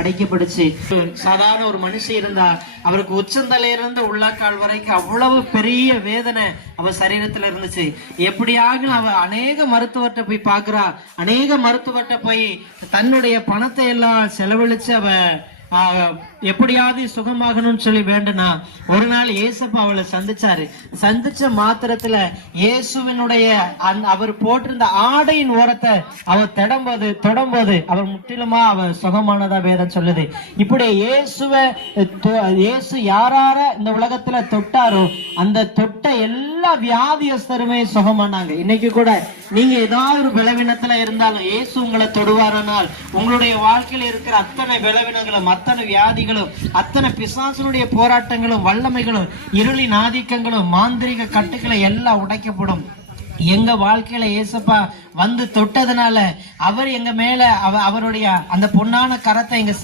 அடைக்கப்படுச்சு. சாதாரண ஒரு மனுஷன் இருந்தா அவருக்கு உச்சந்தலையிலிருந்து உள்ளாக்கால் வரைக்கும் அவ்வளவு பெரிய வேதனை அவ சரீரத்துல இருந்துச்சு. எப்படியாக அவ அநேக மருத்துவர்கிட்ட போய் பாக்குறா, அநேக மருத்துவர்கிட்ட போய் தன்னுடைய பணத்தை எல்லாம் செலவழிச்சு அவ எப்படியாவது சுகமாகணும்னு சொல்லி வேண்டுனா, ஒரு நாள் இயேசுப்பா அவளை சந்திச்ச மாத்திரத்துல இயேசுவினுடைய அவர் போட்டிருந்த ஆடையின் ஓரத்தை அவர் தொடம்போது அவர் முற்றிலுமா அவர் சுகமானதா வேதம் சொல்லுது. இப்படி இயேசு யாரார இந்த உலகத்துல தொட்டாரோ அந்த தொட்ட எல்லா வியாதியஸ்தருமே சுகமானாங்க. இன்னைக்கு கூட நீங்க ஏதாவது ஒரு பலவீனத்துல இருந்தாலும் இயேசு உங்களை தொடுவாரானால் உங்களுடைய வாழ்க்கையில இருக்கிற அத்தனை பலவீனங்களும், அத்தனை வியாதிகளும், அத்தனை பிசாசனுடைய போராட்டங்களும், வல்லமைகளும், இருளின் ஆதிக்கங்களும், மாந்திரிக கட்டுக்களை எல்லாம் உடைக்கப்படும். எங்க வாழ்க்கையில ஏசப்பா வந்து தொட்டதுனால அவர் எங்க மேல அவருடைய அந்த பொன்னான கரத்தை எங்க